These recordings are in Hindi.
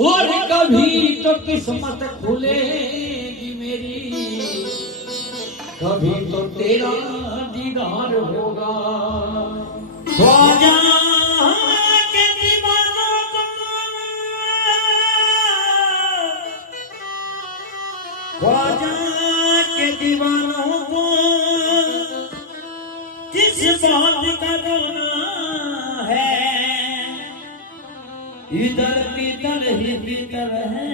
और कभी तो किस्मत खुलेगी मेरी, कभी तो तेरा दीदार होगा। ख्वाजा के दीवानों को, ख्वाजा के दीवानों को जिस बात का रोना है, इधर पीतल ही पीतल है,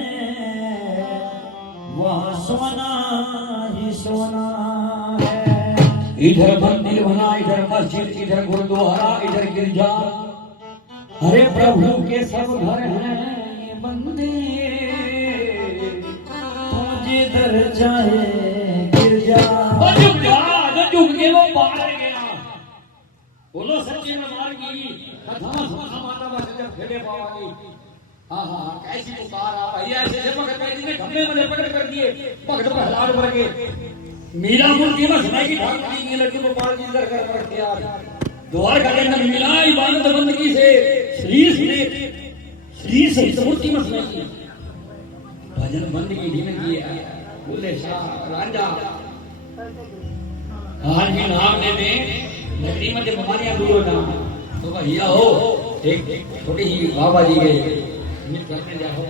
वहाँ सोना ही सोना है। इधर मंदिर बना, इधर मस्जिद, इधर गुरुद्वारा, इधर गिरजा। अरे प्रभु के सब घर हैं ये बंदे, जिधर चाहे गिरजा। झुक के वो पार गया। बोलो सच्ची नमाज की कथा माता बस जब खेड़े पावागी। हाँ हाँ कैसी पुकार आ भैया, ऐसे भगत भाई ने घम्मे में पकड़ कर दिए, भगत प्रहलाद मर गए। मीरा मूर्ति में समय की ढाक दी लड़की को पाल जी कर रखे यार। द्वार का अंदर मिला इबादत बंदगी से श्री सहित मूर्ति में समय की भजन बंदगी दिन की बोले शाह राजा आज भी नाम दे दे लकड़ी में जब बीमारियां दूर होना तो भैया हो एक छोटी ही बाबा जी गए करने जाओ।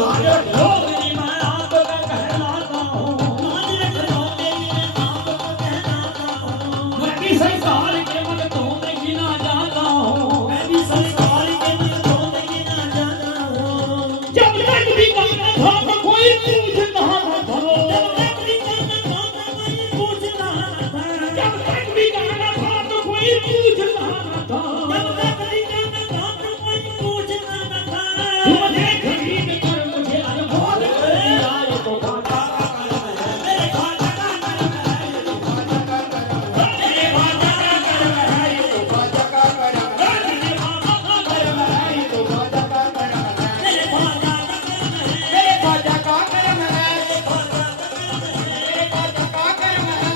आज रखो मेरी मैं आपका कहलाता हूँ, आज रखो मेरी मैं आपको कहलाता हूँ। मैं भी संसार के मन तो नहीं ना जाता हूँ, मैं भी संसार के मन तो नहीं ना जाता हूँ। जब तक भी गाना था तो कोई पूछता न था, जब तक भी गाना था तो कोई पूछता न था, जब तक भी गाना था तो कोई पूछता न था, जब तक भी गाना था तो कोई पूछता न था। मुझे खरीद कर मुझे अनमोल कर दिया ये तो बाबा का कर्म है, मेरे ख्वाजा का कर्म है, ये तो ख्वाजा का कर्म है। मेरे बाबा का कर्म है ये तो ख्वाजा का कर्म है, मेरे बाबा का कर्म है ये तो ख्वाजा का कर्म है। मेरे ख्वाजा का कर्म है, मेरे ख्वाजा का कर्म है, मेरे ख्वाजा का कर्म है, मेरे ख्वाजा का कर्म है,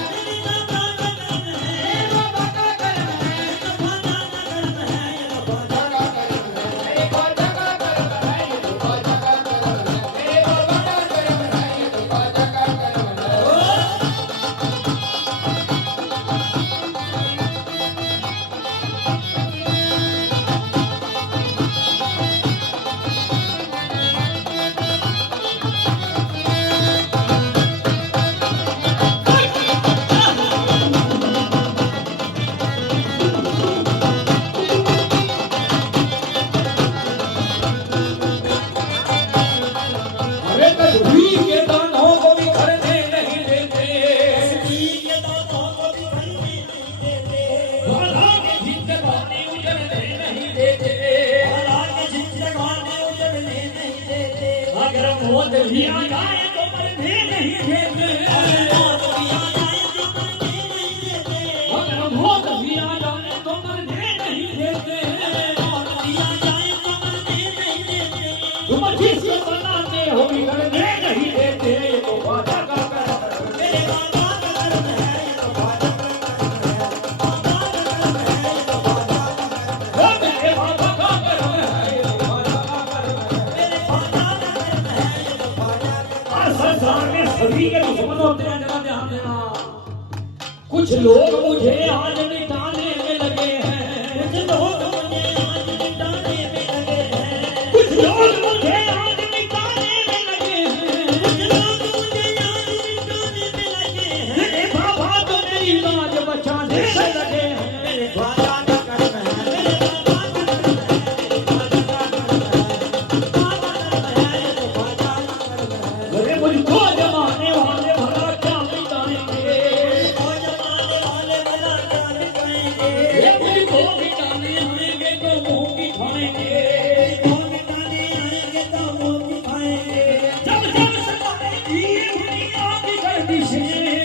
मेरे बाबा का कर्म है, मेरे बाबा का कर्म है, ये तो ख्वाजा का कर्म है, ये तो ख्वाजा का कर्म है। मेरे ख्वाजा का कर्म है, ये तो ख्वाजा का कर्म है, मेरे बाबा का कर्म है, ये तो ख्वाजा का कर्म है। अरे तस्वीर के दानों को बिखरने नहीं देते, तस्वीर के दानों को बिखरने नहीं देते, भला की जिंदगानी उजड़ने नहीं देते, भला के जिंदगानी उजड़ने नहीं देते। अगर मौत भी आ जाए तो मरने नहीं देते, मौत भी आ जाए तो मरने नहीं देते, अगर मौत भी आ जाए तो मरने नहीं देते, मौत भी आ जाए तो मरने नहीं देते। तुम जिसको बनाते हो बिगड़ने नहीं देते, ये तो बाबा का कर्म है, मेरे बाबा का कर्म है, ये तो ख्वाजा का कर्म है, बाबा का कर्म है, ये तो ख्वाजा का कर्म है, वो मेरे बाबा का कर्म है, ये तो बाबा का कर्म है। मेरे ख्वाजा का कर्म है, ये तो ख्वाजा का कर्म और संसार में सभी के दुश्मन होते हैं, जरा ध्यान देना। कुछ लोग मुझे आज मिटाने में लगे हैं, है। कुछ लोग मुझे आज मिटाने में लगे हैं, कुछ लोग मुझे आज मिटाने में लगे हैं, कुछ लोग मुझे आज मिटाने में लगे हैं। मेरे बाबा तो मेरी लाज बचाने में लगे हैं, मेरे ख्वाजा का कर्म है, मेरे बाबा का कर्म है, मेरे ख्वाजा का कर्म है, बाबा कर्म है, ये तो ख्वाजा का कर्म है। अरे मुझको जमाने वाले भला क्या मिटाएंगे, मुझको जमाने वाले भला क्या मिटाएंगे, ये मुझको मिटाने आएंगे तो मुंह की खाएंगे, मुझको मिटाने आएंगे तो मुंह दिखाएंगे। जब जब सताएगी दुनिया की गर्दिश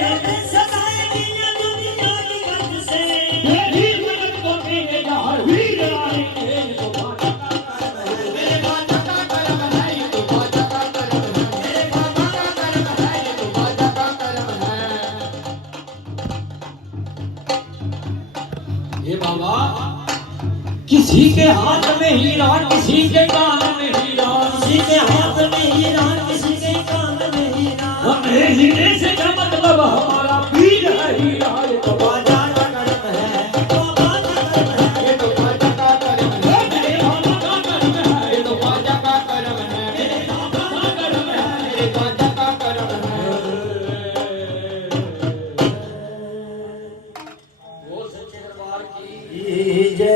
जब सताएगी ये दुनिया की गर्द से, मेरी मदद को मेरे यार वीर आएंगे, ये तो बाबा का कर्म है, मेरे ख्वाजा का कर्म है, ये तो ख्वाजा का कर्म है, मेरे बाबा का कर्म है, ये तो ख्वाजा का कर्म है। हे बाबा, किसी के हाथ में हीरा, किसी के कान में हीरा, किसी के हाथ में हीरा, किसी के कान में हीरा, हमें हीरे से क्या मतलब, हमारा वीर है हीरा, ये तो बाबा ख्वाजा का कर्म है, बाबा का कर्म है, ये तो ख्वाजा का कर्म है, मेरे बाबा का कर्म है, ये तो ख्वाजा का कर्म है, मेरे बाबा का कर्म है, मेरे ख्वाजा का कर्म है। वो सच्चे दरबार की जय।